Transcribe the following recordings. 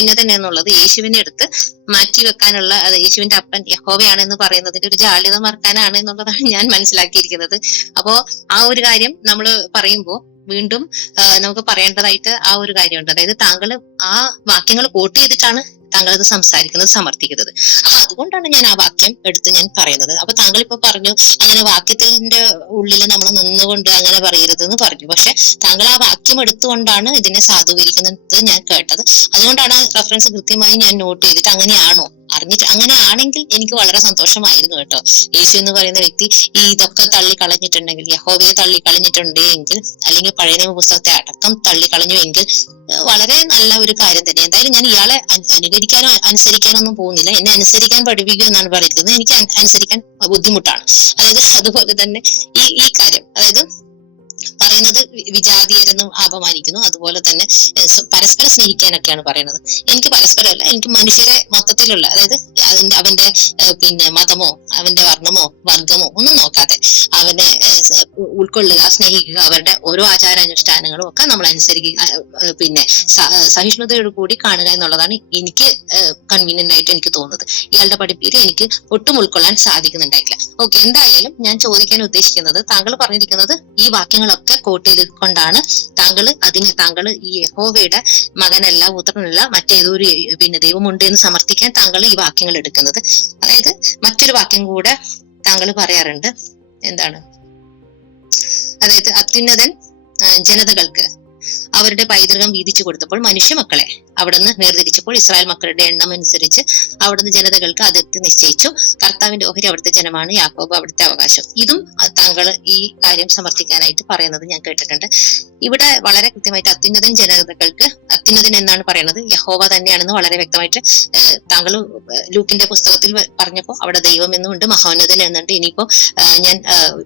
അത്യുന്നതൻ എന്നുള്ളത് യേശുവിനെ എടുത്ത് മാറ്റി വെക്കാനുള്ള യേശുവിന്റെ അപ്പൻ യഹോവയാണ് എന്ന് പറയുന്നതിന്റെ ഒരു ജാള്യത മറക്കാനാണ് എന്നുള്ളതാണ് ഞാൻ മനസ്സിലാക്കിയിരിക്കുന്നത്. അപ്പോ ആ ഒരു കാര്യം നമ്മൾ പറയുമ്പോൾ വീണ്ടും നമുക്ക് പറയേണ്ടതായിട്ട് ആ ഒരു കാര്യമുണ്ട്. അതായത് താങ്കൾ ആ വാക്യങ്ങൾ കോട്ട് ചെയ്തിട്ടാണ് താങ്കൾ അത് സംസാരിക്കുന്നത് സമർത്ഥിക്കുന്നത്. അപ്പൊ അതുകൊണ്ടാണ് ഞാൻ ആ വാക്യം എടുത്ത് ഞാൻ പറയുന്നത്. അപ്പൊ താങ്കൾ ഇപ്പൊ പറഞ്ഞു അങ്ങനെ വാക്യത്തിന്റെ ഉള്ളിൽ നമ്മൾ നിന്നുകൊണ്ട് അങ്ങനെ പറയരുത് എന്ന് പറഞ്ഞു. പക്ഷെ താങ്കൾ ആ വാക്യം എടുത്തുകൊണ്ടാണ് ഇതിനെ സാധൂകരിക്കുന്നത് ഞാൻ കേട്ടത്. അതുകൊണ്ടാണ് റെഫറൻസ് കൃത്യമായി ഞാൻ നോട്ട് ചെയ്തിട്ട് അങ്ങനെയാണോ അറിഞ്ഞിട്ട് അങ്ങനെ ആണെങ്കിൽ എനിക്ക് വളരെ സന്തോഷമായിരുന്നു കേട്ടോ. യേശു എന്ന് പറയുന്ന വ്യക്തി ഈ ഇതൊക്കെ തള്ളി കളഞ്ഞിട്ടുണ്ടെങ്കിൽ യഹോവയെ തള്ളി കളഞ്ഞിട്ടുണ്ടെങ്കിൽ അല്ലെങ്കിൽ പഴയ നിയമ പുസ്തകത്തെ അടക്കം തള്ളി കളഞ്ഞു എങ്കിൽ വളരെ നല്ല ഒരു കാര്യം തന്നെ. എന്തായാലും ഞാൻ ഇയാളെ അനുകരിക്കാനോ അനുസരിക്കാനൊന്നും പോകുന്നില്ല. എന്നെ അനുസരിക്കാൻ പഠിപ്പിക്കുക എന്നാണ് പറയുന്നത് എനിക്ക് അനുസരിക്കാൻ ബുദ്ധിമുട്ടാണ്. അതായത് അതുപോലെ തന്നെ ഈ ഈ കാര്യം. അതായത് പറയുന്നത് വിജാതീയരെന്നും അപമാനിക്കുന്നു. അതുപോലെ തന്നെ പരസ്പരം സ്നേഹിക്കാനൊക്കെയാണ് പറയുന്നത്. എനിക്ക് പരസ്പരമല്ല എനിക്ക് മനുഷ്യരെ മൊത്തത്തിലുള്ള അതായത് അതിന്റെ അവന്റെ പിന്നെ മതമോ അവന്റെ വർണമോ വർഗമോ ഒന്നും നോക്കാതെ അവനെ ഉൾക്കൊള്ളുക സ്നേഹിക്കുക അവരുടെ ഓരോ ആചാരാനുഷ്ഠാനങ്ങളും ഒക്കെ നമ്മൾ അനുസരിക്കുക പിന്നെ സഹിഷ്ണുതയോട് കൂടി കാണുക എന്നുള്ളതാണ് എനിക്ക് കൺവീനിയന്റ് ആയിട്ട് എനിക്ക് തോന്നുന്നത്. ഇയാളുടെ പഠിപ്പിൽ എനിക്ക് ഒട്ടും ഉൾക്കൊള്ളാൻ സാധിക്കുന്നുണ്ടായിട്ടില്ല. ഓക്കെ എന്തായാലും ഞാൻ ചോദിക്കാൻ ഉദ്ദേശിക്കുന്നത് താങ്കൾ പറഞ്ഞിരിക്കുന്നത് ഈ വാക്യങ്ങളൊക്കെ കോട്ട് കൊണ്ടാണ് താങ്കൾ അതിന് താങ്കൾ ഈ യഹോവയുടെ മകനല്ല പുത്രനല്ല മറ്റേതോ ഒരു പിന്നെ ദൈവമുണ്ട് എന്ന് സമർത്ഥിക്കാൻ താങ്കൾ ഈ വാക്യങ്ങൾ എടുക്കുന്നത്. അതായത് മറ്റൊരു വാക്യം കൂടെ താങ്കൾ പറയാറുണ്ട്. എന്താണ്? അതായത് അത്യുന്നതൻ ജനതകൾക്ക് അവരുടെ പൈതൃകം വീതിച്ചു കൊടുത്തപ്പോൾ മനുഷ്യ മക്കളെ അവിടുന്ന് വേർതിരിച്ചപ്പോൾ ഇസ്രായേൽ മക്കളുടെ എണ്ണം അനുസരിച്ച് അവിടുന്ന് ജനതകൾക്ക് അതിർത്തി നിശ്ചയിച്ചു. കർത്താവിന്റെ ഓഹരി അവിടുത്തെ ജനമാണ്. യാക്കോബ് അവിടുത്തെ അവകാശം. ഇതും താങ്കൾ ഈ കാര്യം സമർത്ഥിക്കാനായിട്ട് പറയുന്നത് ഞാൻ കേട്ടിട്ടുണ്ട്. ഇവിടെ വളരെ കൃത്യമായിട്ട് അത്യുന്നതൻ ജനതകൾക്ക് അത്യുന്നതൻ എന്നാണ് പറയുന്നത്. യഹോവ തന്നെയാണെന്ന് വളരെ വ്യക്തമായിട്ട് താങ്കൾ ലൂക്കിന്റെ പുസ്തകത്തിൽ പറഞ്ഞപ്പോൾ പറഞ്ഞപ്പോ അവിടെ ദൈവം എന്നുണ്ട് മഹോന്നതൻ എന്നുണ്ട്. ഇനിയിപ്പോ ഞാൻ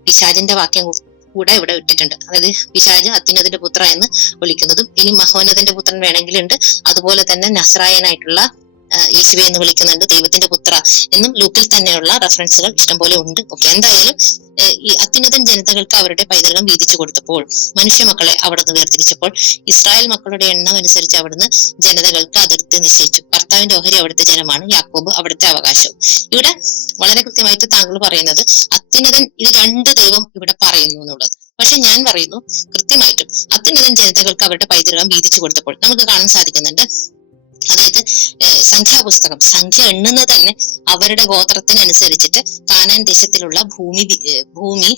പിശാജിന്റെ വാക്യം കൂടെ ഇവിടെ ഇട്ടിട്ടുണ്ട്. അതായത് പിശാജ് അത്യുന്നതിന്റെ പുത്ര എന്ന് വിളിക്കുന്നതും ഇനി മഹോന്നതന്റെ പുത്രൻ വേണമെങ്കിലുണ്ട്. അതുപോലെ തന്നെ നസ്രായനായിട്ടുള്ള യേശുവെ എന്ന് വിളിക്കുന്നുണ്ട് ദൈവത്തിന്റെ പുത്ര എന്നും ലൂക്കിൽ തന്നെയുള്ള റെഫറൻസുകൾ ഇഷ്ടംപോലെ ഉണ്ട്. ഓക്കെ എന്തായാലും ഈ അത്യുന്നതൻ ജനതകൾക്ക് അവരുടെ പൈതൃകം വീതിച്ചു കൊടുത്തപ്പോൾ മനുഷ്യ മക്കളെ അവിടുന്ന് വേർതിരിച്ചപ്പോൾ ഇസ്രായേൽ മക്കളുടെ എണ്ണം അനുസരിച്ച് അവിടുന്ന് ജനതകൾക്ക് അതിർത്തി നിശ്ചയിച്ചു. കർത്താവിന്റെ ഓഹരി അവിടുത്തെ ജനമാണ് യാക്കോബ് അവിടുത്തെ അവകാശവും ഇവിടെ വളരെ കൃത്യമായിട്ട് താങ്കൾ പറയുന്നത് അത്യുന്നതൻ ഇത് രണ്ട് ദൈവം ഇവിടെ പറയുന്നു എന്നുള്ളത്. പക്ഷെ ഞാൻ പറയുന്നു കൃത്യമായിട്ടും അത്യുന്നതൻ ജനതകൾക്ക് അവരുടെ പൈതൃകം വീതിച്ചു കൊടുത്തപ്പോൾ നമുക്ക് കാണാൻ സാധിക്കുന്നുണ്ട് അതായത് സംഖ്യാപുസ്തകം സംഖ്യ എണ്ണുന്നത് തന്നെ അവരുടെ ഗോത്രത്തിനനുസരിച്ചിട്ട് കാനാൻ ദേശത്തിലുള്ള ഭൂമി ഭൂമി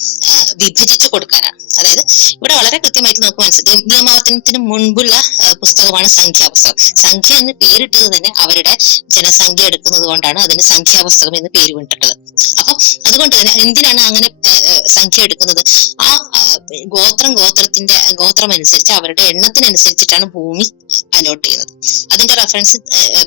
വിഭജിച്ചു കൊടുക്കാനാണ്. അതായത് ഇവിടെ വളരെ കൃത്യമായിട്ട് നമുക്ക് മനസ്സിലായി. നിയമാവർത്തനത്തിന് മുൻപുള്ള പുസ്തകമാണ് സംഖ്യാപുസ്തകം. സംഖ്യ എന്ന് പേരിട്ടത് തന്നെ അവരുടെ ജനസംഖ്യ എടുക്കുന്നത് കൊണ്ടാണ് അതിന് സംഖ്യാപുസ്തകം എന്ന് പേര് വിട്ടിട്ടത് അപ്പം അതുകൊണ്ട് തന്നെ എന്തിനാണ് അങ്ങനെ സംഖ്യ എടുക്കുന്നത്? ആ ഗോത്രം ഗോത്രത്തിന്റെ ഗോത്രം അനുസരിച്ച് അവരുടെ എണ്ണത്തിനനുസരിച്ചിട്ടാണ് ഭൂമി അലോട്ട് ചെയ്യുന്നത്. അതിന്റെ റെഫറൻസ്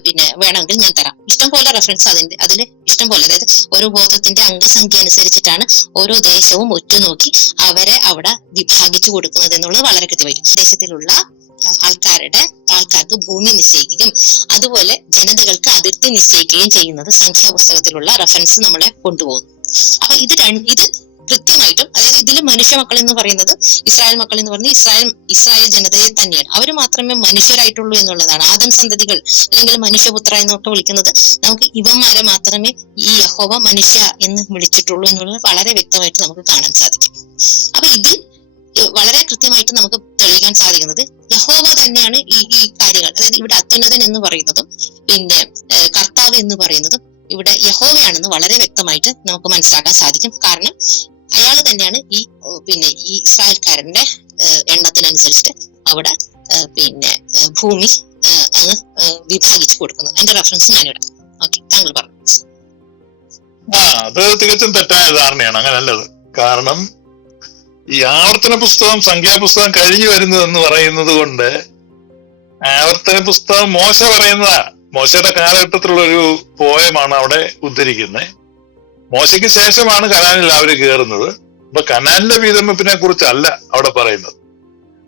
പിന്നെ വേണമെങ്കിൽ ഞാൻ തരാം. ഇഷ്ടം പോലെ റെഫറൻസ് അതിന്റെ അതിൽ ഇഷ്ടം പോലെ അതായത് ഓരോ ഗോത്രത്തിന്റെ അംഗസംഖ്യ അനുസരിച്ചിട്ടാണ് ഓരോ ദേശവും ഉറ്റുനോക്കി അവരെ അവിടെ വിഭാഗിച്ചു കൊടുക്കുന്നത് എന്നുള്ളത് വളരെ കൃത്യമായി ദേശത്തിലുള്ള ആൾക്കാരുടെ ആൾക്കാർക്ക് ഭൂമി നിശ്ചയിക്കുകയും അതുപോലെ ജനതകൾക്ക് അതിർത്തി നിശ്ചയിക്കുകയും ചെയ്യുന്നത് സംഖ്യാപുസ്തകത്തിലുള്ള റെഫറൻസ് നമ്മളെ കൊണ്ടുപോകുന്നു. അപ്പൊ ഇത് ഇത് കൃത്യമായിട്ടും അതായത് ഇതിൽ മനുഷ്യ മക്കൾ എന്ന് പറയുന്നത് ഇസ്രായേൽ മക്കൾ എന്ന് പറയുന്നത് ഇസ്രായേൽ ഇസ്രായേൽ ജനതയെ തന്നെയാണ്. അവർ മാത്രമേ മനുഷ്യരായിട്ടുള്ളൂ എന്നുള്ളതാണ്. ആദം സന്തതികൾ അല്ലെങ്കിൽ മനുഷ്യപുത്ര എന്നൊക്കെ വിളിക്കുന്നത് നമുക്ക് ഇവന്മാരെ മാത്രമേ ഈ യഹോവ മനുഷ്യ എന്ന് വിളിച്ചിട്ടുള്ളൂ എന്നുള്ളത് വളരെ വ്യക്തമായിട്ട് നമുക്ക് കാണാൻ സാധിക്കും. അപ്പൊ ഇതിൽ വളരെ കൃത്യമായിട്ട് നമുക്ക് തെളിയിക്കാൻ സാധിക്കുന്നത് യഹോവ തന്നെയാണ് ഈ ഈ കാര്യങ്ങൾ. അതായത് ഇവിടെ അത്യുന്നതൻ എന്ന് പറയുന്നതും പിന്നെ കർത്താവ് എന്ന് പറയുന്നതും ഇവിടെ യഹോവയാണെന്ന് വളരെ വ്യക്തമായിട്ട് നമുക്ക് മനസ്സിലാക്കാൻ സാധിക്കും. കാരണം അയാൾ തന്നെയാണ് ഈ പിന്നെ ഈ ഇസ്രായേൽക്കാരന്റെ എണ്ണത്തിനനുസരിച്ചിട്ട് അവിടെ പിന്നെ ഭൂമി അങ്ങ് വിഭാഗിച്ചു കൊടുക്കുന്നത് അതിന്റെ റെഫറൻസ് ഞാനിവിടെ. ഓക്കെ താങ്കൾ പറഞ്ഞു. അത് തികച്ചും തെറ്റായ ധാരണയാണ്. അങ്ങനല്ലത്. കാരണം ഈ ആവർത്തന പുസ്തകം സംഖ്യാപുസ്തകം കഴിഞ്ഞു വരുന്നത് എന്ന് പറയുന്നത് കൊണ്ട് ആവർത്തന പുസ്തകം മോശ പറയുന്നതാ മോശയുടെ കാലഘട്ടത്തിലുള്ള ഒരു പോയമാണ് അവിടെ ഉദ്ധരിക്കുന്നത്. മോശയ്ക്ക് ശേഷമാണ് കനാനിൽ അവർ കയറുന്നത് അപ്പൊ കനാലിന്റെ വീതമെപ്പിനെ കുറിച്ചല്ല അവിടെ പറയുന്നത്.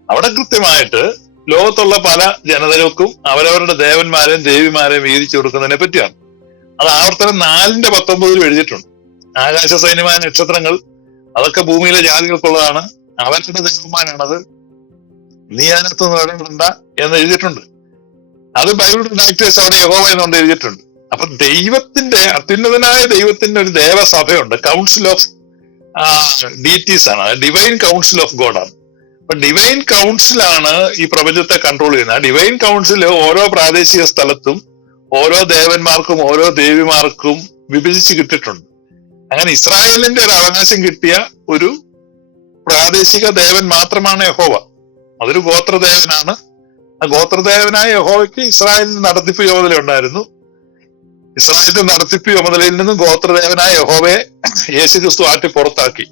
അവിടെ കൃത്യമായിട്ട് ലോകത്തുള്ള പല ജനതകൾക്കും അവരവരുടെ ദേവന്മാരെയും ദേവിമാരെയും വീതിച്ചു കൊടുക്കുന്നതിനെ പറ്റിയാണ്. അത് ആവർത്തനം നാലിന്റെ പത്തൊമ്പതിൽ എഴുതിയിട്ടുണ്ട്. ആകാശ സൈന്യമായ നക്ഷത്രങ്ങൾ അതൊക്കെ ഭൂമിയിലെ ജാതികൾക്കുള്ളതാണ്. അവരുടെ ദേവന്മാരാണത്. നീ അതിനകത്ത് നേടേണ്ട എന്ന് എഴുതിയിട്ടുണ്ട്. അത് ബൈബിൾ ഡയറക്ടേഴ്സ് അവിടെ യഹോവ എന്നുകൊണ്ട് എഴുതിയിട്ടുണ്ട്. അപ്പൊ ദൈവത്തിന്റെ അത്യുന്നതനായ ദൈവത്തിന്റെ ഒരു ദേവസഭയുണ്ട്. കൗൺസിൽ ഓഫ് ഡീറ്റീസ് ആണ്. ഡിവൈൻ കൗൺസിൽ ഓഫ് ഗോഡ് ആണ്. അപ്പൊ ഡിവൈൻ കൗൺസിലാണ് ഈ പ്രപഞ്ചത്തെ കൺട്രോൾ ചെയ്യുന്നത്. ആ ഡിവൈൻ കൗൺസിൽ ഓരോ പ്രാദേശിക സ്ഥലത്തും ഓരോ ദേവന്മാർക്കും ഓരോ ദേവിമാർക്കും വിഭജിച്ച് കിട്ടിയിട്ടുണ്ട്. അങ്ങനെ ഇസ്രായേലിന്റെ ഒരു അവകാശം കിട്ടിയ ഒരു പ്രാദേശിക ദേവൻ മാത്രമാണ് യഹോവ. അതൊരു ഗോത്രദേവനാണ്. ആ ഗോത്രദേവനായ യഹോവയ്ക്ക് ഇസ്രായേലിന് നടത്തിപ്പ് ചുമതല ഉണ്ടായിരുന്നു ഇസ്രായേലിന്റെ നടത്തിപ്പ് ചുമതലയിൽ നിന്നും ഗോത്രദേവനായ യഹോവയെ യേശു ക്രിസ്തു ആട്ടി പുറത്താക്കി.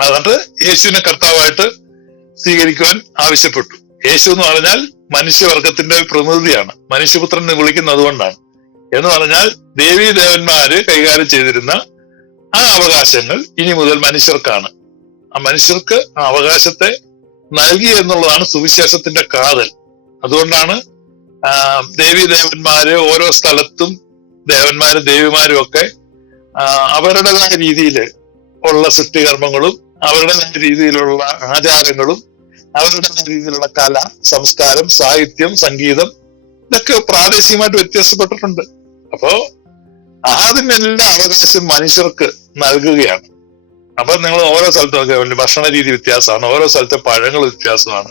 അതുകൊണ്ട് യേശുവിനെ കർത്താവായിട്ട് സ്വീകരിക്കുവാൻ ആവശ്യപ്പെട്ടു. യേശു എന്ന് പറഞ്ഞാൽ മനുഷ്യവർഗത്തിന്റെ പ്രതിനിധിയാണ്. മനുഷ്യപുത്രൻ എന്ന് വിളിക്കുന്നത് അതുകൊണ്ടാണ്. എന്ന് പറഞ്ഞാൽ ദേവീ ദേവന്മാര് കൈകാര്യം ചെയ്തിരുന്ന ആ അവകാശങ്ങൾ ഇനി മുതൽ മനുഷ്യർക്കാണ്. ആ മനുഷ്യർക്ക് ആ അവകാശത്തെ നൽകി എന്നുള്ളതാണ് സുവിശേഷത്തിന്റെ കാതൽ. അതുകൊണ്ടാണ് ദേവീ ദേവന്മാര് ഓരോ സ്ഥലത്തും ദേവന്മാരും ദേവിമാരും ഒക്കെ അവരുടേതായ രീതിയിൽ ഉള്ള സൃഷ്ടികർമ്മങ്ങളും അവരുടേതായ രീതിയിലുള്ള ആചാരങ്ങളും അവരുടെ രീതിയിലുള്ള കല സംസ്കാരം സാഹിത്യം സംഗീതം ഇതൊക്കെ പ്രാദേശികമായിട്ട് വ്യത്യാസപ്പെട്ടിട്ടുണ്ട്. അപ്പോ അതിനെല്ലാം അവകാശം മനുഷ്യർക്ക് നൽകുകയാണ്. അപ്പൊ നിങ്ങൾ ഓരോ സ്ഥലത്തും ഒക്കെ ഭക്ഷണ രീതി വ്യത്യാസമാണ് ഓരോ സ്ഥലത്തെ പഴങ്ങൾ വ്യത്യാസമാണ്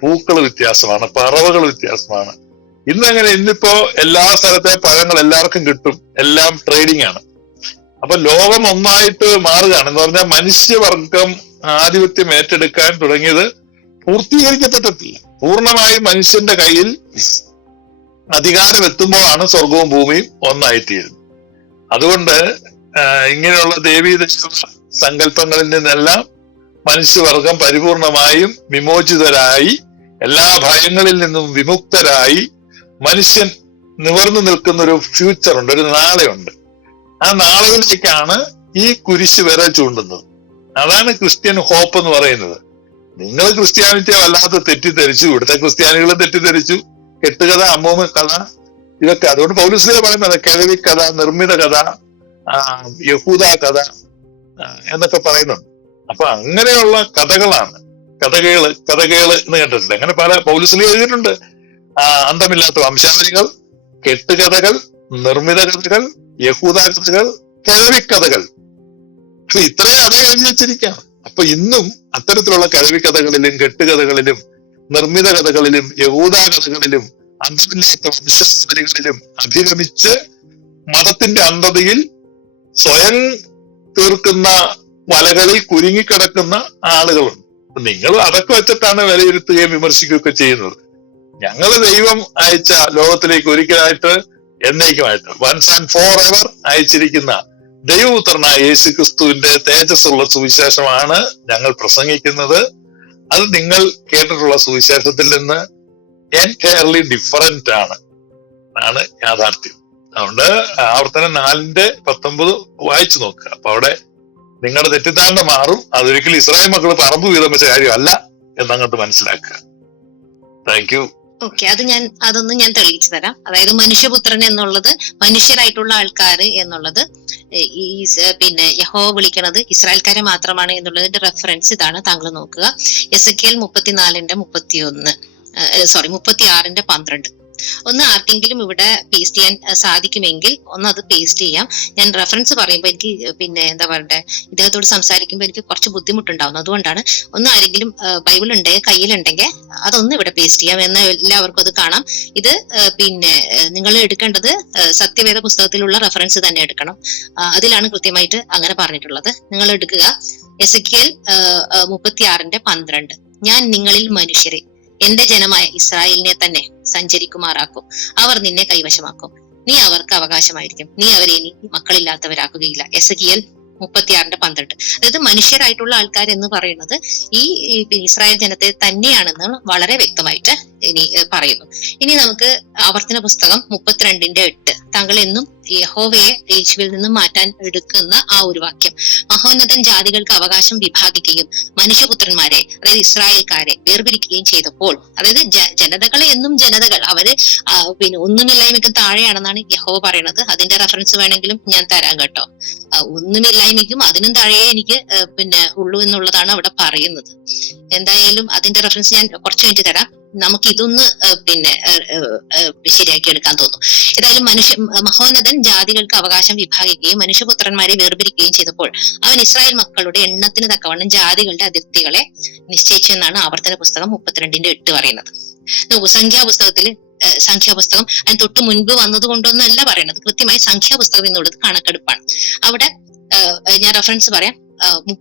പൂക്കൾ വ്യത്യാസമാണ് പറവകൾ വ്യത്യാസമാണ്. ഇന്നങ്ങനെ ഇന്നിപ്പോ എല്ലാ സ്ഥലത്തെ പഴങ്ങൾ എല്ലാവർക്കും കിട്ടും. എല്ലാം ട്രേഡിംഗ് ആണ്. അപ്പൊ ലോകം ഒന്നായിട്ട് മാറുകയാണ്. എന്ന് പറഞ്ഞാൽ മനുഷ്യവർഗം ആധിപത്യം ഏറ്റെടുക്കാൻ തുടങ്ങിയത് പൂർത്തീകരിക്കപ്പെട്ടിട്ടില്ല പൂർണമായും മനുഷ്യന്റെ കയ്യിൽ അധികാരം എത്തുമ്പോഴാണ് സ്വർഗവും ഭൂമിയും ഒന്നായിത്തീരുന്നത്. അതുകൊണ്ട് ഇങ്ങനെയുള്ള ദേവീ സങ്കല്പങ്ങളിൽ നിന്നെല്ലാം മനുഷ്യവർഗം പരിപൂർണമായും വിമോചിതരായി എല്ലാ ഭയങ്ങളിൽ നിന്നും വിമുക്തരായി മനുഷ്യൻ നിവർന്നു നിൽക്കുന്ന ഒരു ഫ്യൂച്ചർ ഉണ്ട് ഒരു നാളെയുണ്ട്. ആ നാളെയിലേക്കാണ് ഈ കുരിശ് വരെ ചൂണ്ടുന്നത്. അതാണ് ക്രിസ്ത്യൻ ഹോപ്പ് എന്ന് പറയുന്നത്. നിങ്ങൾ ക്രിസ്ത്യാനിറ്റിയെ വല്ലാതെ തെറ്റിദ്ധരിച്ചു ഇവിടുത്തെ ക്രിസ്ത്യാനികളെ തെറ്റിദ്ധരിച്ചു കെട്ടുകഥ അമ്മൂമ്മ കഥ ഇതൊക്കെ. അതുകൊണ്ട് പൗലുസ്ലിയ പറയുന്നത് കിഴവി കഥ നിർമ്മിത കഥ യഹൂദ കഥ എന്നൊക്കെ പറയുന്നുണ്ട്. അപ്പൊ അങ്ങനെയുള്ള കഥകളാണ്. കഥകൾ കഥകൾ എന്ന് കേട്ടിട്ടുണ്ട് അങ്ങനെ പല പൗലുസ്ലിയ എഴുതിയിട്ടുണ്ട്. അന്തമില്ലാത്ത വംശാവലികൾ കെട്ടുകഥകൾ നിർമ്മിത കഥകൾ യഹൂദ കഥകൾ കിഴവിക്കഥകൾ ഇത്രയും അതേ എഴുതി വെച്ചിരിക്കാം അപ്പൊ ഇന്നും അത്തരത്തിലുള്ള കിഴവിക്കഥകളിലും കെട്ടുകഥകളിലും നിർമ്മിത കഥകളിലും യഹൂദ കഥകളിലും അന്തമില്ലാത്ത വംശാവലികളിലും അഭിഗമിച്ച് മതത്തിന്റെ അന്ധതയിൽ സ്വയം തീർക്കുന്ന വലകളിൽ കുരുങ്ങിക്കിടക്കുന്ന ആളുകളുണ്ട്. നിങ്ങൾ അതൊക്കെ വെച്ചിട്ടാണ് വിലയിരുത്തുകയും വിമർശിക്കുകയൊക്കെ ചെയ്യുന്നത്. ഞങ്ങൾ ദൈവം അയച്ച ലോകത്തിലേക്ക് ഒരിക്കലായിട്ട് എന്നേക്കുമായിട്ട് വൺസ് ആൻഡ് ഫോർ എവർ അയച്ചിരിക്കുന്ന ദൈവപുത്രനായ യേശു ക്രിസ്തുവിന്റെ തേജസ്സുള്ള സുവിശേഷമാണ് ഞങ്ങൾ പ്രസംഗിക്കുന്നത്. അത് നിങ്ങൾ കേട്ടിട്ടുള്ള സുവിശേഷത്തിൽ നിന്ന് എന്റയർലി ഡിഫറന്റ് ആണ്. ആണ് യാഥാർത്ഥ്യം. അതുകൊണ്ട് ആവർത്തനം നാലിന്റെ പത്തൊമ്പത് വായിച്ചു നോക്കുക. അപ്പൊ അവിടെ നിങ്ങളുടെ തെറ്റിദ്ധാരണ മാറും. അതൊരിക്കലും ഇസ്രായേൽ മക്കൾ പറമ്പ് വീതം വെച്ച കാര്യമല്ല എന്നങ്ങോട്ട് മനസ്സിലാക്കുക. താങ്ക് യു ഓക്കെ അത് ഞാൻ അതൊന്നും ഞാൻ തെളിയിച്ചു തരാം. അതായത് മനുഷ്യപുത്രൻ എന്നുള്ളത് മനുഷ്യരായിട്ടുള്ള ആൾക്കാർ എന്നുള്ളത് ഈ പിന്നെ യഹോ വിളിക്കണത് ഇസ്രായേൽക്കാരെ മാത്രമാണ് എന്നുള്ളതിന്റെ റെഫറൻസ് ഇതാണ് താങ്കൾ നോക്കുക. എസ് കെ എൽ മുപ്പത്തിനാലിന്റെ മുപ്പത്തിയൊന്ന് സോറി മുപ്പത്തി ആറിന്റെ പന്ത്രണ്ട്. ഒന്ന് ആർക്കെങ്കിലും ഇവിടെ പേസ്റ്റ് ചെയ്യാൻ സാധിക്കുമെങ്കിൽ ഒന്ന് അത് പേസ്റ്റ് ചെയ്യാം. ഞാൻ റെഫറൻസ് പറയുമ്പോൾ എനിക്ക് പിന്നെ എന്താ പറയണ്ടേ ഇദ്ദേഹത്തോട് സംസാരിക്കുമ്പോൾ എനിക്ക് കുറച്ച് ബുദ്ധിമുട്ടുണ്ടാവുന്നു. അതുകൊണ്ടാണ് ഒന്ന് ആരെങ്കിലും ബൈബിൾ ഉണ്ടെങ്കിൽ കയ്യിലുണ്ടെങ്കിൽ അതൊന്ന് ഇവിടെ പേസ്റ്റ് ചെയ്യാം എന്ന് എല്ലാവർക്കും അത് കാണാം. ഇത് പിന്നെ നിങ്ങൾ എടുക്കേണ്ടത് സത്യവേദ പുസ്തകത്തിലുള്ള റെഫറൻസ് തന്നെ എടുക്കണം. അതിലാണ് കൃത്യമായിട്ട് അങ്ങനെ പറഞ്ഞിട്ടുള്ളത്. നിങ്ങൾ എടുക്കുക. എസ് എസക്കിയൽ മുപ്പത്തിയാറിന്റെ പന്ത്രണ്ട്. ഞാൻ നിങ്ങളിൽ മനുഷ്യരെ എന്റെ ജനമായ ഇസ്രായേലിനെ തന്നെ സഞ്ചരിക്കുമാറാക്കും. അവർ നിന്നെ കൈവശമാക്കും. നീ അവർക്ക് അവകാശമായിരിക്കും. നീ അവരെ ഇനി മക്കളില്ലാത്തവരാക്കുകയില്ല. എസക്കിയൽ മുപ്പത്തിയാറിന്റെ പന്ത്രണ്ട്. അതായത് മനുഷ്യരായിട്ടുള്ള ആൾക്കാർ എന്ന് പറയുന്നത് ഈ ഇസ്രായേൽ ജനത്തെ തന്നെയാണെന്ന് വളരെ വ്യക്തമായിട്ട് ഇനി പറയുന്നു. ഇനി നമുക്ക് ആവർത്തന പുസ്തകം മുപ്പത്തിരണ്ടിന്റെ എട്ട്. താങ്കൾ എന്നും യഹോവയെ യേശുവിൽ നിന്നും മാറ്റാൻ എടുക്കുന്ന ആ ഒരു വാക്യം. മഹോന്നതൻ ജാതികൾക്ക് അവകാശം വിഭാഗിക്കുകയും മനുഷ്യപുത്രന്മാരെ അതായത് ഇസ്രായേൽക്കാരെ വേർപിരിക്കുകയും ചെയ്തപ്പോൾ അതായത് ജനതകളെ എന്നും ജനതകൾ അവർ പിന്നെ ഒന്നുമില്ലായ്മയ്ക്ക് താഴെയാണെന്നാണ് യഹോവ പറയുന്നത്. അതിന്റെ റെഫറൻസ് വേണമെങ്കിലും ഞാൻ തരാം കേട്ടോ. ഒന്നുമില്ലായ്മ ഇല്ലായ്മയ്ക്കും അതിനും താഴെ എനിക്ക് പിന്നെ ഉള്ളൂ എന്നുള്ളതാണ് അവിടെ പറയുന്നത്. എന്തായാലും അതിന്റെ റെഫറൻസ് ഞാൻ കുറച്ച് കഴിഞ്ഞിട്ട് തരാം. നമുക്ക് ഇതൊന്ന് പിന്നെ ശരിയാക്കി എടുക്കാൻ തോന്നും. ഏതായാലും മനുഷ്യ മഹോന്നതൻ ജാതികൾക്ക് അവകാശം വിഭാഗിക്കുകയും മനുഷ്യപുത്രന്മാരെ വേർപിരിക്കുകയും ചെയ്തപ്പോൾ അവൻ ഇസ്രായേൽ മക്കളുടെ എണ്ണത്തിന് തക്കവണ്ണം ജാതികളുടെ അതിർത്തികളെ നിശ്ചയിച്ചു എന്നാണ് ആവർത്തന പുസ്തകം മുപ്പത്തിരണ്ടിന്റെ എട്ട് പറയുന്നത്. നോക്കൂ സംഖ്യാപുസ്തകത്തിൽ സംഖ്യാപുസ്തകം അതിന് തൊട്ട് മുൻപ് വന്നത് കൊണ്ടൊന്നല്ല പറയുന്നത്. കൃത്യമായി സംഖ്യാപുസ്തകം എന്നുള്ളത് കണക്കെടുപ്പാണ്. അവിടെ ഞാൻ റെഫറൻസ് പറയാം.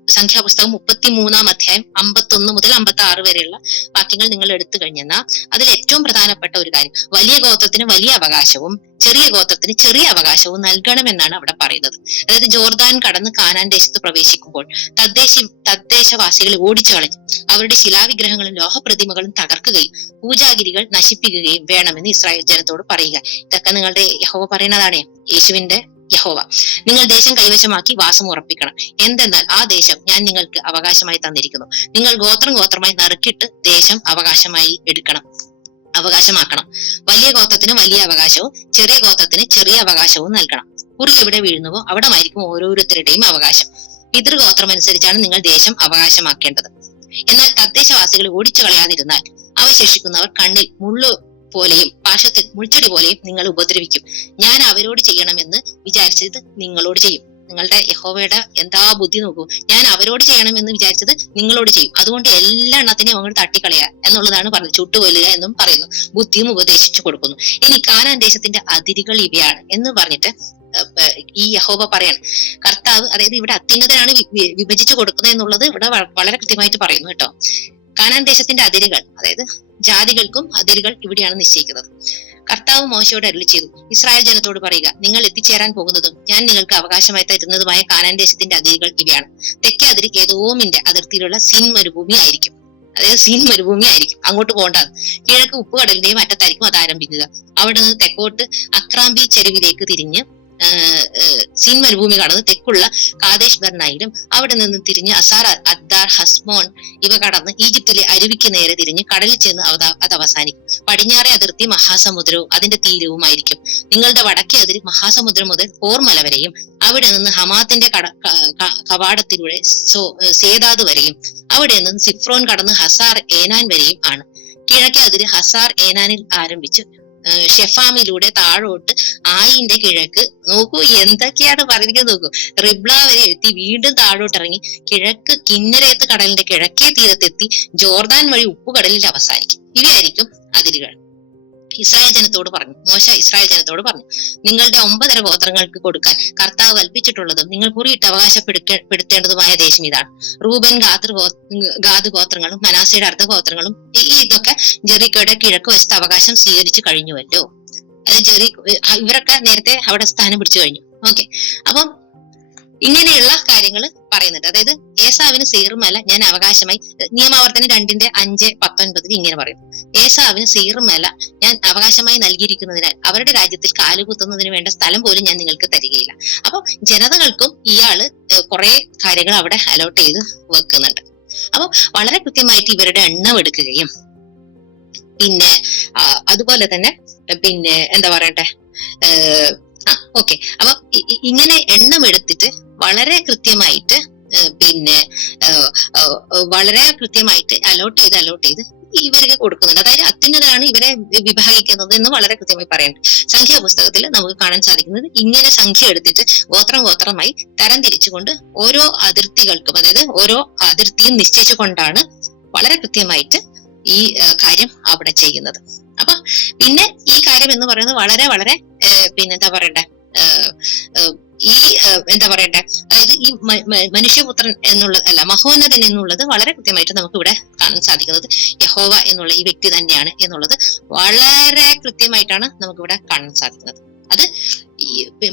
സംഖ്യാപുസ്തകം മുപ്പത്തി മൂന്നാം അധ്യായം അമ്പത്തൊന്ന് മുതൽ അമ്പത്തി ആറ് വരെയുള്ള വാക്യങ്ങൾ നിങ്ങൾ എടുത്തു കഴിഞ്ഞാൽ അതിൽ ഏറ്റവും പ്രധാനപ്പെട്ട ഒരു കാര്യം. വലിയ ഗോത്രത്തിന് വലിയ അവകാശവും ചെറിയ ഗോത്രത്തിന് ചെറിയ അവകാശവും നൽകണമെന്നാണ് അവിടെ പറയുന്നത്. അതായത് ജോർദാൻ കടന്ന് കാനാൻ ദേശത്ത് പ്രവേശിക്കുമ്പോൾ തദ്ദേശ തദ്ദേശവാസികളെ ഓടിച്ചു കളഞ്ഞു അവരുടെ ശിലാവിഗ്രഹങ്ങളും ലോഹപ്രതിമകളും തകർക്കുകയും പൂജാഗിരികൾ നശിപ്പിക്കുകയും വേണമെന്ന് ഇസ്രായേൽ ജനത്തോട് പറയുക. ഇതൊക്കെ നിങ്ങളുടെ യഹോവ പറയുന്നതാണ്. യേശുവിന്റെ യഹോവ. നിങ്ങൾ ദേശം കൈവശമാക്കി വാസം ഉറപ്പിക്കണം. എന്തെന്നാൽ ആ ദേശം ഞാൻ നിങ്ങൾക്ക് അവകാശമായി തന്നിരിക്കുന്നു. നിങ്ങൾ ഗോത്രം ഗോത്രമായി നറുക്കിട്ട് ദേശം അവകാശമായി എടുക്കണം. അവകാശമാക്കണം. വലിയ ഗോത്രത്തിന് വലിയ അവകാശവും ചെറിയ ഗോത്രത്തിന് ചെറിയ അവകാശവും നൽകണം. കുറി എവിടെ വീഴുന്നുവോ അവിടമായിരിക്കും ഓരോരുത്തരുടെയും അവകാശം. പിതൃഗോത്രമനുസരിച്ചാണ് നിങ്ങൾ ദേശം അവകാശമാക്കേണ്ടത്. എന്നാൽ തദ്ദേശവാസികൾ ഓടിച്ചു കളയാതിരുന്നാൽ അവശേഷിക്കുന്നവർ കണ്ണിൽ മുള്ളു പോലെയും പാശത്തിൽ മുൾച്ചെടി പോലെയും നിങ്ങൾ ഉപദ്രവിക്കും. ഞാൻ അവരോട് ചെയ്യണമെന്ന് വിചാരിച്ചത് നിങ്ങളോട് ചെയ്യും. നിങ്ങളുടെ യഹോവയുടെ എന്താ ബുദ്ധി നോക്കൂ. ഞാൻ അവരോട് ചെയ്യണമെന്ന് വിചാരിച്ചത് നിങ്ങളോട് ചെയ്യും. അതുകൊണ്ട് എല്ലാ എണ്ണത്തിനെയും അങ്ങോട്ട് തട്ടിക്കളയുക എന്നുള്ളതാണ് പറഞ്ഞത്. ചുട്ടുകൊല്ലുക എന്നും പറയുന്നു. ബുദ്ധിയും ഉപദേശിച്ചു കൊടുക്കുന്നു. ഇനി കാനാൻ ദേശത്തിന്റെ അതിരുകൾ ഇവയാണ് എന്ന് പറഞ്ഞിട്ട് ഈ യഹോബ പറയാണ്. കർത്താവ് അതായത് ഇവിടെ അത്യുന്നതനാണ് വിഭജിച്ചു കൊടുക്കുന്നത് എന്നുള്ളത് ഇവിടെ വളരെ കൃത്യമായിട്ട് പറയുന്നു കേട്ടോ. കാനാൻ ദേശത്തിന്റെ അതിരുകൾ അതായത് ജാതികൾക്കും അതിരുകൾ ഇവിടെയാണ് നിശ്ചയിക്കുന്നത്. കർത്താവ് മോശയോട് അരുളി ചെയ്തു. ഇസ്രായേൽ ജനത്തോട് പറയുക നിങ്ങൾ എത്തിച്ചേരാൻ പോകുന്നതും ഞാൻ നിങ്ങൾക്ക് അവകാശമായി തരുന്നതുമായ കാനാൻ ദേശത്തിന്റെ അതിരുകൾ ഇവയാണ്. തെക്കേ അതിരി കേതോമിന്റെ അതിർത്തിയിലുള്ള സിൻ മരുഭൂമി ആയിരിക്കും. അതായത് സീൻ മരുഭൂമി ആയിരിക്കും. അങ്ങോട്ട് പോകേണ്ടത് കിഴക്ക് ഉപ്പുകടലിന്റെയും അറ്റത്തായിരിക്കും അത് ആരംഭിക്കുക അവിടെ നിന്ന് തെക്കോട്ട് അക്രാംബി ചെരുവിലേക്ക് തിരിഞ്ഞ് സീൻ മരുഭൂമി കടന്ന് തെക്കുള്ള കാദേശ് ബർണായിലും അവിടെ നിന്ന് തിരിഞ്ഞ് അസാർ അദ്ദാർ ഹസ്മോൺ ഇവ കടന്ന് ഈജിപ്തിലെ അരുവിക്ക് നേരെ തിരിഞ്ഞ് കടലിൽ ചെന്ന് അത് അവസാനിക്കും. പടിഞ്ഞാറെ അതിർത്തി മഹാസമുദ്രവും അതിന്റെ തീരവുമായിരിക്കും. നിങ്ങളുടെ വടക്കേ അതിർ മഹാസമുദ്രം മുതൽ കോർമല വരെയും അവിടെ നിന്ന് ഹമാത്തിന്റെ കട കവാടത്തിലൂടെ സേതാദ് വരെയും അവിടെ നിന്ന് സിഫ്രോൻ കടന്ന് ഹസാർ ഏനാൻ വരെയും ആണ്. കിഴക്കേ അതിര് ഹസാർ ഏനാനിൽ ആരംഭിച്ച് ഷെഫാമിലൂടെ താഴോട്ട് ആയിന്റെ കിഴക്ക് നോക്കൂ എന്തൊക്കെയാണ് പറഞ്ഞിരിക്കുന്നത് നോക്കൂ. റിബ്ല വരെ എത്തി വീണ്ടും താഴോട്ട് ഇറങ്ങി കിഴക്ക് കിന്നരേത്ത് കടലിന്റെ കിഴക്കേ തീരത്തെത്തി ജോർദാൻ വഴി ഉപ്പുകടലിൽ അവസാനിക്കും. ഇവയായിരിക്കും അതിരുകൾ. ഇസ്രായേൽ ജനത്തോട് പറഞ്ഞു. മോശ ഇസ്രായേൽ ജനത്തോട് പറഞ്ഞു നിങ്ങളുടെ ഒമ്പതര ഗോത്രങ്ങൾക്ക് കൊടുക്കാൻ കർത്താവ് കൽപ്പിച്ചിട്ടുള്ളതും നിങ്ങൾ കുറിയിട്ട് അവകാശപ്പെടുത്തേണ്ടതുമായ ദേശം ഇതാണ്. റൂബൻ ഗാത്ര ഗാത് ഗോത്രങ്ങളും മനാസയുടെ അർദ്ധ ഗോത്രങ്ങളും ഇതൊക്കെ ജെറിക്കോയുടെ കിഴക്ക് വശത്ത് അവകാശം സ്വീകരിച്ചു കഴിഞ്ഞുവല്ലോ. അത് ജെറി ഇവരൊക്കെ നേരത്തെ അവിടെ സ്ഥാനം പിടിച്ചു കഴിഞ്ഞു. ഓക്കെ. അപ്പം ഇങ്ങനെയുള്ള കാര്യങ്ങൾ പറയുന്നുണ്ട്. അതായത് ഏസാവിന് സീറുമല ഞാൻ അവകാശമായി നിയമാവർത്തനം രണ്ടിന്റെ അഞ്ച് പത്തൊൻപതിൽ ഇങ്ങനെ പറയും. ഏസാവിന് സീറുമല ഞാൻ അവകാശമായി നൽകിയിരിക്കുന്നതിനാൽ അവരുടെ രാജ്യത്തിൽ കാലുകുത്തുന്നതിന് വേണ്ട സ്ഥലം പോലും ഞാൻ നിങ്ങൾക്ക് തരികയില്ല. അപ്പൊ ജനതകൾക്കും ഇയാൾ കുറെ കാര്യങ്ങൾ അവിടെ അലോട്ട് ചെയ്ത് വെക്കുന്നുണ്ട്. അപ്പൊ വളരെ കൃത്യമായിട്ട് ഇവരുടെ എണ്ണം എടുക്കുകയും പിന്നെ അതുപോലെ തന്നെ പിന്നെ എന്താ പറയട്ടെ ഓക്കെ അപ്പൊ ഇങ്ങനെ എണ്ണം എടുത്തിട്ട് വളരെ കൃത്യമായിട്ട് പിന്നെ വളരെ കൃത്യമായിട്ട് അലോട്ട് ചെയ്ത് അലോട്ട് ചെയ്ത് ഇവർക്ക് കൊടുക്കുന്നുണ്ട്. അതായത് അത്യുന്നതാണ് ഇവരെ വിഭാഗിക്കുന്നത് എന്ന് വളരെ കൃത്യമായി പറയുന്നുണ്ട്. സംഖ്യാ പുസ്തകത്തിൽ നമുക്ക് കാണാൻ സാധിക്കുന്നത് ഇങ്ങനെ സംഖ്യ എടുത്തിട്ട് ഗോത്രം ഗോത്രമായി തരം തിരിച്ചുകൊണ്ട് ഓരോ അതിർത്തികൾക്കും അതായത് ഓരോ അതിർത്തിയും നിശ്ചയിച്ചുകൊണ്ടാണ് വളരെ കൃത്യമായിട്ട് ഈ കാര്യം അവിടെ ചെയ്യുന്നത്. അപ്പൊ പിന്നെ ഈ കാര്യം എന്ന് പറയുന്നത് വളരെ വളരെ പിന്നെന്താ പറയണ്ടേ? ഈ എന്താ പറയണ്ടേ? അതായത് ഈ മനുഷ്യപുത്രൻ എന്നുള്ളത് അല്ല മഹോന്നതൻ എന്നുള്ളത് വളരെ കൃത്യമായിട്ട് നമുക്ക് ഇവിടെ കാണാൻ സാധിക്കുന്നത് യഹോവ എന്നുള്ള ഈ വ്യക്തി തന്നെയാണ് എന്നുള്ളത് വളരെ കൃത്യമായിട്ടാണ് നമുക്കിവിടെ കാണാൻ സാധിക്കുന്നത്. അത്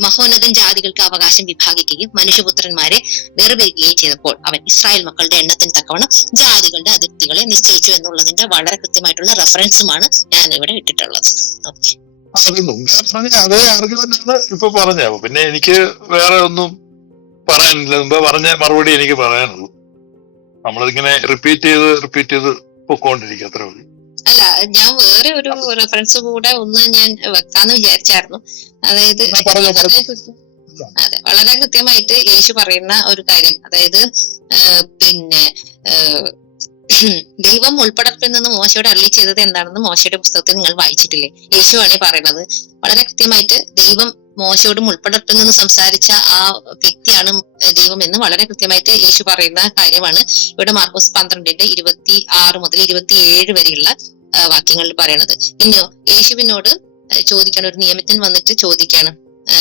മഹോന്നതൻ ജാതികൾക്ക് അവകാശം വിഭാഗിക്കുകയും മനുഷ്യപുത്രന്മാരെ വേർപിരിക്കുകയും ചെയ്തപ്പോൾ അവൻ ഇസ്രായേൽ മക്കളുടെ എണ്ണത്തിന് തക്കവണ്ണം ജാതികളുടെ അതിർത്തികളെ നിശ്ചയിച്ചു എന്നുള്ളതിന്റെ വളരെ കൃത്യമായിട്ടുള്ള റെഫറൻസുമാണ് ഞാൻ ഇവിടെ ഇട്ടിട്ടുള്ളത്. ഓക്കെ. അത് പറഞ്ഞ അതേ ആർഗ്യുമെന്റ് ആണ് ഇപ്പൊ പറഞ്ഞ പിന്നെ എനിക്ക് വേറെ ഒന്നും പറയാനില്ല. മുമ്പേ പറഞ്ഞ മറുപടി എനിക്ക് പറയാനുള്ളൂ. നമ്മളിങ്ങനെ റിപ്പീറ്റ് ചെയ്ത് റിപ്പീറ്റ് ചെയ്ത് പൊക്കോണ്ടിരിക്കും അത്ര ഉള്ളൂ. അല്ല ഞാൻ വേറെ ഒരു റെഫറൻസ് കൂടെ ഒന്ന് ഞാൻ വെക്കാന്ന് വിചാരിച്ചായിരുന്നു. അതായത്. അതെ വളരെ കൃത്യമായിട്ട് യേശു പറയുന്ന ഒരു കാര്യം. അതായത് പിന്നെ ദൈവം ഉൾപ്പെടപ്പിൽ നിന്ന് മോശയോട് അരളി ചെയ്തത് എന്താണെന്ന് മോശയുടെ പുസ്തകത്തിൽ നിങ്ങൾ വായിച്ചിട്ടില്ലേ? യേശു ആണ് പറയുന്നത്. വളരെ കൃത്യമായിട്ട് ദൈവം മോശയോടും ഉൾപ്പെടപ്പിൽ നിന്ന് സംസാരിച്ച ആ വ്യക്തിയാണ് ദൈവം എന്ന് വളരെ കൃത്യമായിട്ട് യേശു പറയുന്ന കാര്യമാണ്. ഇവിടെ മാർക്കോസ് പന്ത്രണ്ടിന്റെ ഇരുപത്തി ആറ് മുതൽ ഇരുപത്തിയേഴ് വരെയുള്ള വാക്യങ്ങളിൽ പറയുന്നത് പിന്നെയോ യേശുവിനോട് ചോദിക്കാൻ ഒരു നിയമത്തിൽ വന്നിട്ട് ചോദിക്കാണ്.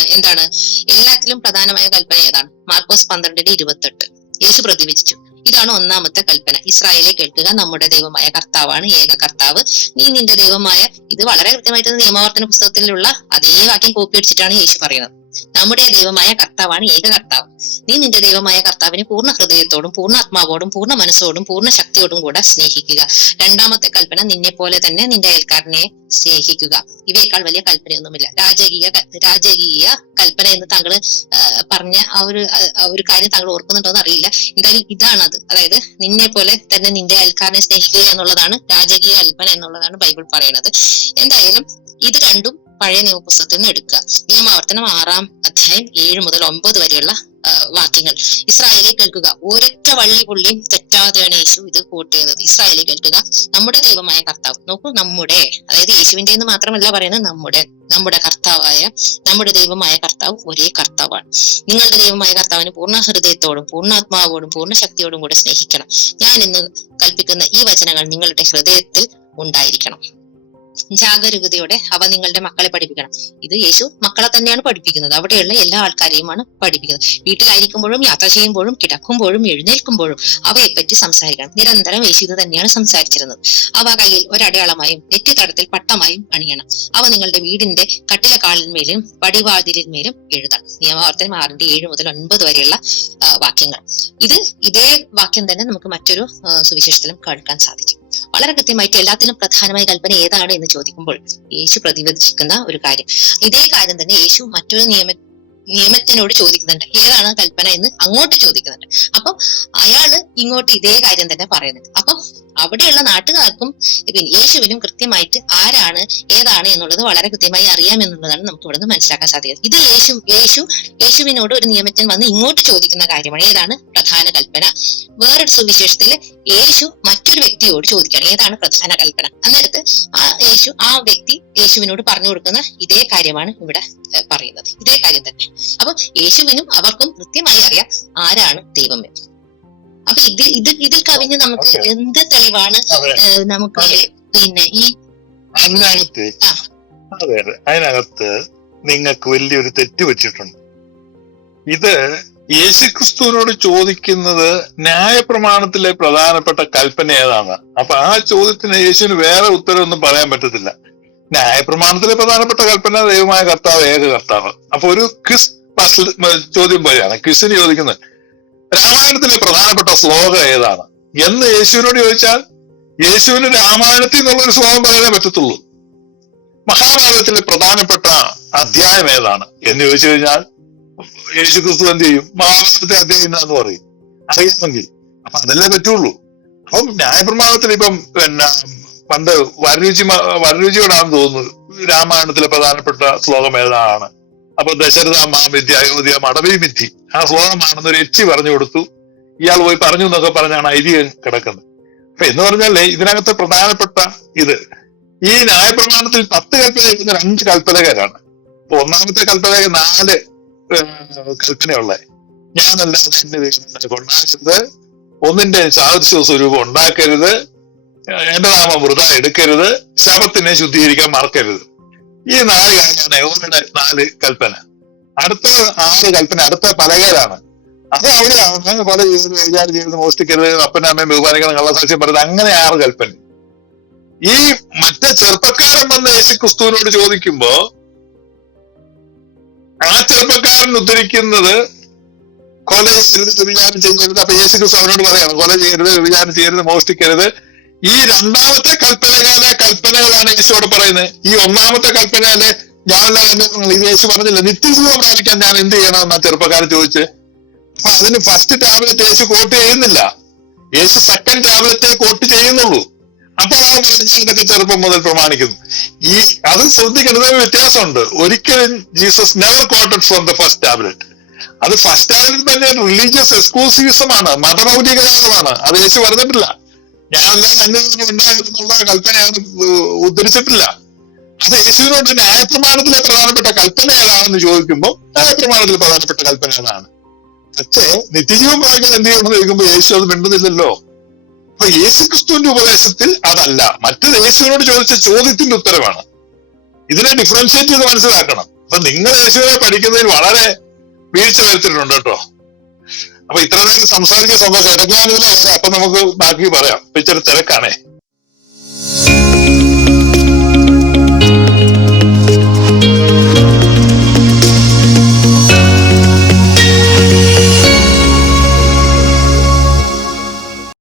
എന്താണ്? എല്ലാത്തിലും പ്രധാനമായ കൽപ്പന ഏതാണ്? മാർക്കോസ് പന്ത്രണ്ടിന്റെ ഇരുപത്തെട്ട്. യേശു പ്രതിവചിച്ചു ഇതാണ് ഒന്നാമത്തെ കൽപ്പന. ഇസ്രായേലെ കേൾക്കുക നമ്മുടെ ദൈവമായ കർത്താവാണ് ഏക കർത്താവ്. നീ നിന്റെ ദൈവമായ ഇത് വളരെ കൃത്യമായിട്ട് നിയമവർത്തന പുസ്തകത്തിലുള്ള അതേ വാക്യം കോപ്പി അടിച്ചിട്ടാണ് യേശു പറയുന്നത്. നമ്മുടെ ദൈവമായ കർത്താവാണ് ഏക കർത്താവ്. നീ നിന്റെ ദൈവമായ കർത്താവിനെ പൂർണ ഹൃദയത്തോടും പൂർണ ആത്മാവോടും പൂർണ മനസ്സോടും പൂർണ ശക്തിയോടും കൂടെ സ്നേഹിക്കുക. രണ്ടാമത്തെ കൽപ്പന നിന്നെ പോലെ തന്നെ നിന്റെ അയൽക്കാരനെ സ്നേഹിക്കുക. ഇവയേക്കാൾ വലിയ കൽപ്പനയൊന്നുമില്ല. രാജകീയ രാജകീയ കൽപ്പന എന്ന് താങ്കൾ പറഞ്ഞ ആ ഒരു ആ- ഒരു കാര്യം താങ്കൾ ഓർക്കുന്നുണ്ടോ എന്ന് അറിയില്ല. എന്തായാലും ഇതാണ് അത് അതായത് നിന്നെ പോലെ തന്നെ നിന്റെ അയൽക്കാരനെ സ്നേഹിക്കുക എന്നുള്ളതാണ് രാജകീയ കൽപ്പന എന്നുള്ളതാണ് ബൈബിൾ പറയുന്നത്. എന്തായാലും ഇത് രണ്ടും പഴയ നിയമപുസ്തകത്തിൽ നിന്ന് എടുക്കുക. നിയമാവർത്തനം ആറാം അധ്യായം ഏഴ് മുതൽ ഒമ്പത് വരെയുള്ള വാക്യങ്ങൾ. ഇസ്രായേലി കേൾക്കുക. ഒരൊറ്റ വള്ളി പുള്ളിയും തെറ്റാതെയാണ് യേശു ഇത് കോട്ട് ഇസ്രായേലിൽ കേൾക്കുക. നമ്മുടെ ദൈവമായ കർത്താവ്. നോക്കൂ നമ്മുടെ അതായത് യേശുവിന്റെ എന്ന് മാത്രമല്ല പറയുന്നത് നമ്മുടെ നമ്മുടെ കർത്താവായ നമ്മുടെ ദൈവമായ കർത്താവ് ഒരേ കർത്താവാണ്. നിങ്ങളുടെ ദൈവമായ കർത്താവിന് പൂർണ ഹൃദയത്തോടും പൂർണാത്മാവോടും പൂർണ ശക്തിയോടും കൂടെ സ്നേഹിക്കണം. ഞാൻ ഇന്ന് കൽപ്പിക്കുന്ന ഈ വചനങ്ങൾ നിങ്ങളുടെ ഹൃദയത്തിൽ ഉണ്ടായിരിക്കണം. ജാഗരൂകതയോടെ അവ നിങ്ങളുടെ മക്കളെ പഠിപ്പിക്കണം. ഇത് യേശു മക്കളെ തന്നെയാണ് പഠിപ്പിക്കുന്നത്. അവിടെയുള്ള എല്ലാ ആൾക്കാരെയുമാണ് പഠിപ്പിക്കുന്നത്. വീട്ടിലായിരിക്കുമ്പോഴും യാത്ര ചെയ്യുമ്പോഴും കിടക്കുമ്പോഴും എഴുന്നേൽക്കുമ്പോഴും അവയെപ്പറ്റി സംസാരിക്കണം. നിരന്തരം യേശു ഇത് തന്നെയാണ് സംസാരിച്ചിരുന്നത്. അവ കയ്യിൽ ഒരടയാളമായും നെറ്റിത്തടത്തിൽ പട്ടമായും അണിയണം. അവ നിങ്ങളുടെ വീടിന്റെ കട്ടിലക്കാളിന്മേലും പടിവാതിലിന്മേലും എഴുതണം നിയമവർത്തനം ആറിന്റെ ഏഴ് മുതൽ ഒൻപത് വരെയുള്ള വാക്യങ്ങൾ. ഇത് ഇതേ വാക്യം തന്നെ നമുക്ക് മറ്റൊരു സുവിശേഷത്തിലും കേൾക്കാൻ സാധിക്കും. വളരെ കൃത്യമായിട്ട് എല്ലാത്തിലും പ്രധാനമായ കൽപ്പന ഏതാണ് എന്ന് ചോദിക്കുമ്പോൾ യേശു പ്രതിപദിക്കുന്ന ഒരു കാര്യം. ഇതേ കാര്യം തന്നെ യേശു മറ്റൊരു നിയമ നിയമത്തിനോട് ചോദിക്കുന്നുണ്ട്. ഏതാണ് കൽപ്പന എന്ന് അങ്ങോട്ട് ചോദിക്കുന്നുണ്ട്. അപ്പം അയാൾ ഇങ്ങോട്ട് ഇതേ കാര്യം തന്നെ പറയുന്നുണ്ട്. അപ്പം അവിടെയുള്ള നാട്ടുകാർക്കും പിന്നെ യേശുവിനും കൃത്യമായിട്ട് ആരാണ് ഏതാണ് എന്നുള്ളത് വളരെ കൃത്യമായി അറിയാമെന്നുള്ളതാണ് നമുക്ക് ഇവിടെ നിന്ന് മനസ്സിലാക്കാൻ സാധിക്കുന്നത്. ഇത് യേശു യേശു യേശുവിനോട് ഒരു നിയമത്തിൽ വന്ന് ഇങ്ങോട്ട് ചോദിക്കുന്ന കാര്യമാണ്. ഏതാണ്? പ്രധാന കൽപ്പന. വേറൊരു സുവിശേഷത്തിൽ യേശു മറ്റൊരു വ്യക്തിയോട് ചോദിക്കുകയാണ് ഏതാണ് പ്രധാന കൽപ്പന? അന്നേരത്ത് ആ യേശു ആ വ്യക്തി യേശുവിനോട് പറഞ്ഞു കൊടുക്കുന്ന ഇതേ കാര്യമാണ് ഇവിടെ പറയുന്നത്. ഇതേ കാര്യം തന്നെ. അപ്പൊ യേശുവിനും അവർക്കും കൃത്യമായി അറിയാം ആരാണ് ദൈവം എന്ന്. അപ്പൊ ഇത് ഇത് ഇതിൽ കവിഞ്ഞ് നമുക്ക് എന്ത് തെളിവാണ് നമുക്ക് പിന്നെ ഈ അതിനകത്ത്. അതെ അതെ. അതിനകത്ത് നിങ്ങൾക്ക് വലിയൊരു തെറ്റ് വെച്ചിട്ടുണ്ട്. ഇത് യേശുക്രിസ്തുവിനോട് ചോദിക്കുന്നത് ന്യായപ്രമാണത്തിലെ പ്രധാനപ്പെട്ട കൽപ്പന ഏതാണ്? അപ്പൊ ആ ചോദ്യത്തിന് യേശുവിന് വേറെ ഉത്തരവൊന്നും പറയാൻ പറ്റത്തില്ല. ന്യായപ്രമാണത്തിലെ പ്രധാനപ്പെട്ട കൽപ്പന ദൈവമായ കർത്താവ് ഏക കർത്താവ്. അപ്പൊ ഒരു ക്രിസ് ചോദ്യം പോലെയാണ് ക്വിസിന് ചോദിക്കുന്നത് രാമായണത്തിലെ പ്രധാനപ്പെട്ട ശ്ലോകം ഏതാണ്? എന്ന് യേശുവിനോട് ചോദിച്ചാൽ യേശുവിന് രാമായണത്തിൽ നിന്നുള്ള ഒരു ശ്ലോകം പറയാനേ പറ്റത്തുള്ളൂ. മഹാഭാരതത്തിലെ പ്രധാനപ്പെട്ട അധ്യായം ഏതാണ്? എന്ന് ചോദിച്ചു കഴിഞ്ഞാൽ യേശു ക്രിസ്തു എന്ത് ചെയ്യും? മഹാഭാരതത്തെ അധ്യായം എന്ന് പറയും. അറിയാമെങ്കിൽ. അപ്പൊ അതല്ലേ പറ്റുള്ളൂ. അപ്പം ന്യായപ്രമാണത്തിൽ ഇപ്പം പിന്നെ പണ്ട് വരരുചി വരരുചിയോടാണെന്ന് തോന്നുന്നു. രാമായണത്തിലെ പ്രധാനപ്പെട്ട ശ്ലോകം ഏതാണ്? അപ്പൊ ദശരഥ മാമിഥ്യ അയോധ്യ മടവി മിഥി ആ ശ്ലോകമാണെന്ന് ഒരു എച്ചി പറഞ്ഞു കൊടുത്തു. ഇയാൾ പോയി പറഞ്ഞു എന്നൊക്കെ പറഞ്ഞാണ് ഐതിഹ്യം കിടക്കുന്നത്. അപ്പൊ എന്ന് പറഞ്ഞാലേ ഇതിനകത്ത് പ്രധാനപ്പെട്ട ഇത്. ഈ ന്യായപ്രമാണത്തിൽ പത്ത് കൽപ്പന എഴുതുന്ന രണ്ട് കൽപ്പനകരാണ്. ഒന്നാമത്തെ കൽപ്പനക നാല് കൽപ്പനയുള്ളത് ഞാനല്ലാതെ എന്റെ ദൈവം കൊണ്ടാക്കരുത്. ഒന്നിന്റെ സാദൃശ്യ സ്വരൂപം ഉണ്ടാക്കരുത്. എന്റെ നാമം വൃത എടുക്കരുത്. ശവത്തിനെ ശുദ്ധീകരിക്കാൻ മറക്കരുത്. ഈ നാല് കാര്യമാണ് യഹോവയുടെ നാല് കൽപ്പന. അടുത്ത ആറ് കൽപ്പന അടുത്ത പലകയിലാണ് അത് അവിടെയാണ് പല ജീവിതം ചെയ്തത് മോഷ്ടിക്കരുത് അപ്പനും അമ്മയും ബഹുമാനിക്കണം കള്ളസാക്ഷ്യം പറയുന്നത് അങ്ങനെ ആറ് കൽപ്പന. ഈ മറ്റേ ചെറുപ്പക്കാരൻ വന്ന് യേശു ക്രിസ്തുവിനോട് ചോദിക്കുമ്പോ ആ ചെറുപ്പക്കാരൻ ഉദ്ധരിക്കുന്നത് കൊല ചെയ്യരുത് വിചാരം ചെയ്യരുത്. അപ്പൊ യേശു ക്രിസ്തു അവനോട് പറയാണ് കൊല ചെയ്യരുത് വിചാരം ചെയ്യരുത് മോഷ്ടിക്കരുത്. ഈ രണ്ടാമത്തെ കൽപ്പനകാലെ കൽപ്പനകളാണ് യേശുവോട് പറയുന്നത്. ഈ ഒന്നാമത്തെ കൽപ്പനയിലെ ഞാനല്ല എന്നെ ഇത് യേശു പറഞ്ഞില്ല. നിത്യജീവൻ പ്രാപിക്കാൻ ഞാൻ എന്ത് ചെയ്യണമെന്ന് ആ ചെറുപ്പക്കാരൻ ചോദിച്ച് അപ്പൊ അതിന് ഫസ്റ്റ് ടാബ്ലറ്റ് യേശു കോട്ട് ചെയ്യുന്നില്ല. യേശു സെക്കൻഡ് ടാബ്ലറ്റേ കോട്ട് ചെയ്യുന്നുള്ളൂ. അപ്പൊ ആ പറഞ്ഞ ചെറുപ്പം മുതൽ പ്രമാണിക്കുന്നു ഈ അത് ശ്രദ്ധിക്കേണ്ടത് വ്യത്യാസമുണ്ട്. ഒരിക്കലും Jesus never quoted from the first tablet അത് ഫസ്റ്റ് ടാബ്ലറ്റ് തന്നെ റിലീജിയസ് എക്സ്ക്ലൂസീവിസമാണ് മതമൗലികവാദമാണ് അത് യേശു പറഞ്ഞിട്ടില്ല. ഞാനല്ലാതെ എന്നെ ഉണ്ടായിരുന്നുള്ള കൽപ്പനയാണ് ഉദ്ധരിച്ചിട്ടില്ല. അത് യേശുവിനോട് ന്യായപ്രമാണത്തിലെ പ്രധാനപ്പെട്ട കൽപ്പന ഏതാണെന്ന് ചോദിക്കുമ്പോൾ ന്യായപ്രമാണത്തിലെ പ്രധാനപ്പെട്ട കൽപ്പന ഏതാണ് പക്ഷേ നിത്യജീവൻ പ്രാപിക്കാൻ എന്ത് ചെയ്യണമെന്ന് ചോദിക്കുമ്പോൾ യേശു അത് മിണ്ടുന്നില്ലല്ലോ. അപ്പൊ യേശു ക്രിസ്തുവിന്റെ ഉപദേശത്തിൽ അതല്ല. മറ്റത് യേശുവിനോട് ചോദിച്ച ചോദ്യത്തിന്റെ ഉത്തരവാണ് ഇതിനെ ഡിഫറൻഷിയേറ്റ് ചെയ്ത് മനസ്സിലാക്കണം. അപ്പൊ നിങ്ങൾ യേശുവിനെ പഠിക്കുന്നതിൽ വളരെ വീഴ്ച വരുത്തിയിട്ടുണ്ട് കേട്ടോ. അപ്പൊ ഇത്ര നേരം സംസാരിച്ച സന്തോഷം. ഇടയ്ക്കാനില്ല അപ്പൊ നമുക്ക് ബാക്കി പറയാം. ഇപ്പൊ ഇച്ചിരി തിരക്കാണേ.